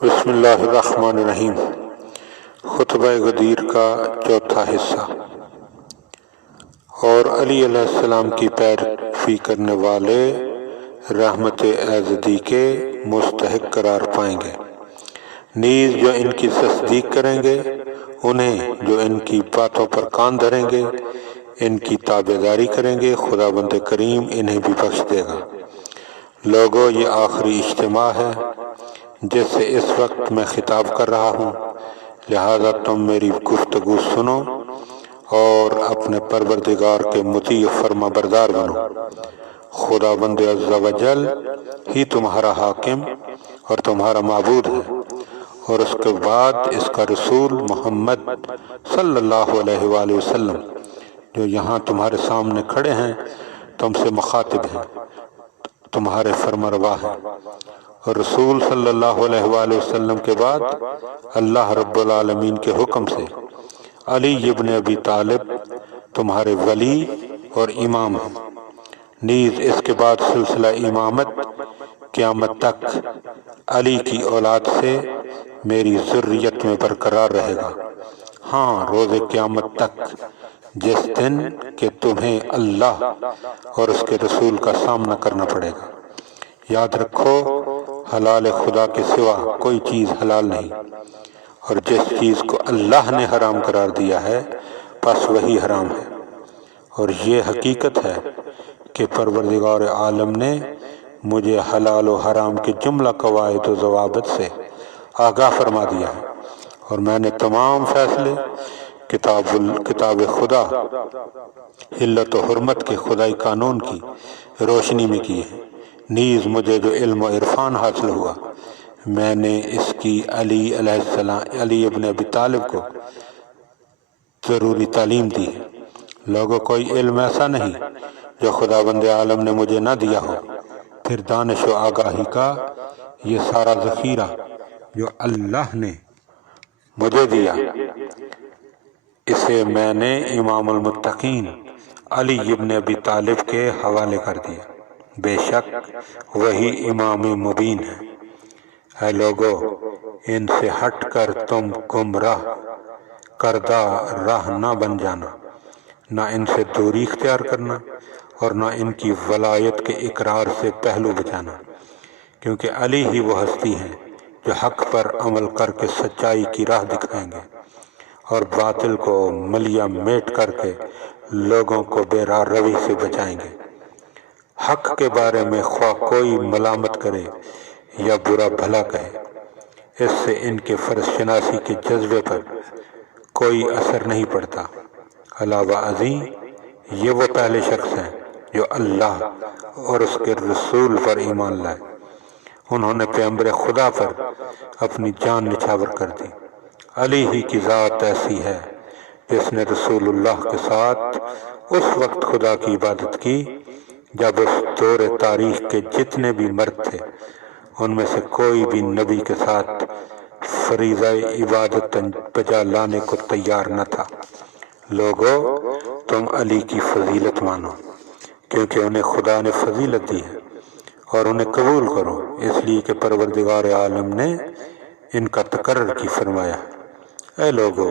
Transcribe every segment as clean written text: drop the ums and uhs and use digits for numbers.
بسم اللہ الرحمن الرحیم۔ خطبہ غدیر کا چوتھا حصہ۔ اور علی علیہ السلام کی پیروی کرنے والے رحمت ایزدی کے مستحق قرار پائیں گے، نیز جو ان کی تصدیق کریں گے، انہیں جو ان کی باتوں پر کان دھریں گے، ان کی تابعداری کریں گے، خدا بند کریم انہیں بھی بخش دے گا۔ لوگوں، یہ آخری اجتماع ہے جس سے اس وقت میں خطاب کر رہا ہوں، لہذا تم میری گفتگو سنو اور اپنے پروردگار کے مطیع فرما بردار بنو۔ خدا بند عز و جل ہی تمہارا حاکم اور تمہارا معبود ہے، اور اس کے بعد اس کا رسول محمد صلی اللہ علیہ وآلہ وسلم جو یہاں تمہارے سامنے کھڑے ہیں تم سے مخاطب ہیں، تمہارے فرمانروا ہیں۔ اور رسول صلی اللہ علیہ وآلہ وسلم کے بعد اللہ رب العالمین کے حکم سے علی ابن ابی طالب تمہارے ولی اور امام ہیں، نیز اس کے بعد سلسلہ امامت قیامت تک علی کی اولاد سے میری ذریت میں برقرار رہے گا، ہاں روز قیامت تک، جس دن کہ تمہیں اللہ اور اس کے رسول کا سامنا کرنا پڑے گا۔ یاد رکھو، حلال خدا کے سوا کوئی چیز حلال نہیں، اور جس چیز کو اللہ نے حرام قرار دیا ہے پس وہی حرام ہے۔ اور یہ حقیقت ہے کہ پروردگار عالم نے مجھے حلال و حرام کے جملہ قواعد و ضوابط سے آگاہ فرما دیا ہے، اور میں نے تمام فیصلے کتاب خدا حلت و حرمت کے خدائی قانون کی روشنی میں کیے ہیں۔ نیز مجھے جو علم و عرفان حاصل ہوا، میں نے اس کی علی ابن ابی طالب کو ضروری تعلیم دی ہے۔ لوگوں، کوئی علم ایسا نہیں جو خدا بند عالم نے مجھے نہ دیا ہو، پھر دانش و آگاہی کا یہ سارا ذخیرہ جو اللہ نے مجھے دیا، اسے میں نے امام المتقین علی ابن ابی طالب کے حوالے کر دیا، بے شک وہی امام مبین ہے۔ اے لوگو، ان سے ہٹ کر تم گمراہ کردہ راہ نہ بن جانا، نہ ان سے دوری اختیار کرنا اور نہ ان کی ولایت کے اقرار سے پہلو بچانا، کیونکہ علی ہی وہ ہستی ہیں جو حق پر عمل کر کے سچائی کی راہ دکھائیں گے اور باطل کو ملیا میٹ کر کے لوگوں کو بے راہ روی سے بچائیں گے۔ حق کے بارے میں خواہ کوئی ملامت کرے یا برا بھلا کہے، اس سے ان کے فرض شناسی کے جذبے پر کوئی اثر نہیں پڑتا۔ علاوہ ازیں یہ وہ پہلے شخص ہیں جو اللہ اور اس کے رسول پر ایمان لائے، انہوں نے پیغمبر خدا پر اپنی جان نچھاور کر دی۔ علی ہی کی ذات ایسی ہے جس نے رسول اللہ کے ساتھ اس وقت خدا کی عبادت کی جب اس دور تاریخ کے جتنے بھی مرد تھے ان میں سے کوئی بھی نبی کے ساتھ فریضہ عبادت بجا لانے کو تیار نہ تھا۔ لوگو، تم علی کی فضیلت مانو، کیونکہ انہیں خدا نے فضیلت دی ہے، اور انہیں قبول کرو اس لیے کہ پروردگار عالم نے ان کا تقرر کی فرمایا ہے۔ اے لوگو،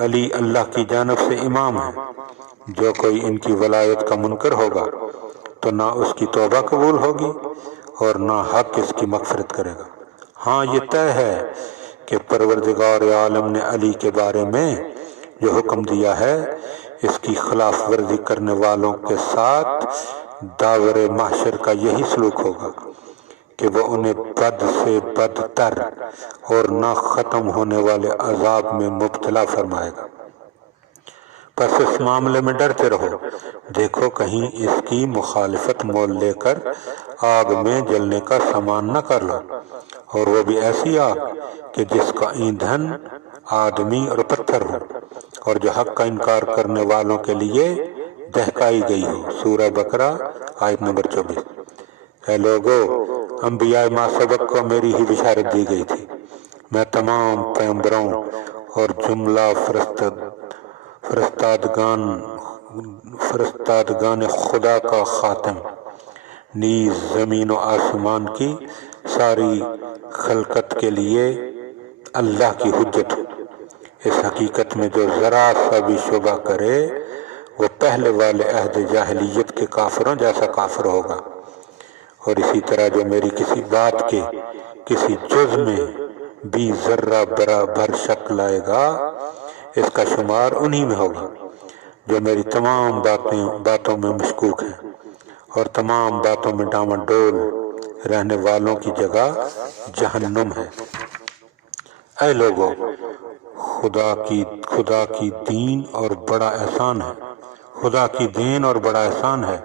علی اللہ کی جانب سے امام ہے، جو کوئی ان کی ولایت کا منکر ہوگا تو نہ اس کی توبہ قبول ہوگی اور نہ حق اس کی مغفرت کرے گا۔ ہاں، یہ طے ہے کہ پروردگار عالم نے علی کے بارے میں جو حکم دیا ہے، اس کی خلاف ورزی کرنے والوں کے ساتھ داور محشر کا یہی سلوک ہوگا کہ وہ انہیں بد سے بدتر اور نہ ختم ہونے والے عذاب میں مبتلا فرمائے گا۔ پس اس معاملے میں ڈرتے رہو، دیکھو کہیں اس کی مخالفت مول لے کر آگ میں جلنے کا سامان نہ کر لو، اور وہ بھی ایسی آگ کہ جس کا ایندھن آدمی اور پتھر ہو، اور جو حق کا انکار کرنے والوں کے لیے دہکائی گئی ہو۔ سورہ بقرہ آیت نمبر 24۔ اے لوگو، انبیاء ما سبق کو میری ہی بشارت دی گئی تھی۔ میں تمام پیغمبروں اور جملہ فرستادگان خدا کا خاتم، نیز زمین و آسمان کی ساری خلقت کے لیے اللہ کی حجت ہو۔ اس حقیقت میں جو ذرا سا بھی شبہ کرے وہ پہلے والے عہد جاہلیت کے کافروں جیسا کافر ہوگا، اور اسی طرح جو میری کسی بات کے کسی جز میں بھی ذرہ برابر شک لائے گا اس کا شمار انہی میں ہوگا جو میری تمام باتوں میں مشکوک ہیں اور تمام باتوں میں ڈاما ڈول رہنے والوں کی جگہ جہنم ہے۔ اے لوگو، خدا کی دین اور بڑا احسان ہے، خدا کی دین اور بڑا احسان ہے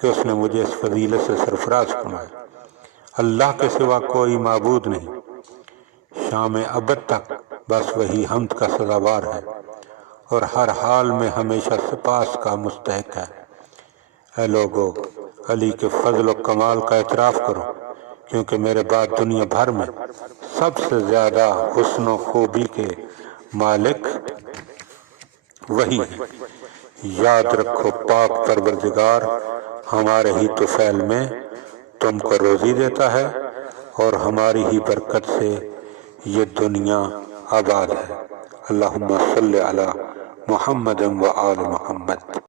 کہ اس نے مجھے اس فضیلت سے سرفراز فرمایا۔ اللہ کے سوا کوئی معبود نہیں، شام ابد تک بس وہی حمد کا سزاوار ہے اور ہر حال میں ہمیشہ سپاس کا مستحق ہے۔ اے لوگو، علی کے فضل و کمال کا اعتراف کرو، کیونکہ میرے بعد دنیا بھر میں سب سے زیادہ حسن و خوبی کے مالک وہی ہے۔ یاد رکھو پاک پروردگار ہمارے ہی طفیل میں تم کو روزی دیتا ہے اور ہماری ہی برکت سے یہ دنیا آباد ہے۔ اللہم صلی علی محمد و آل محمد۔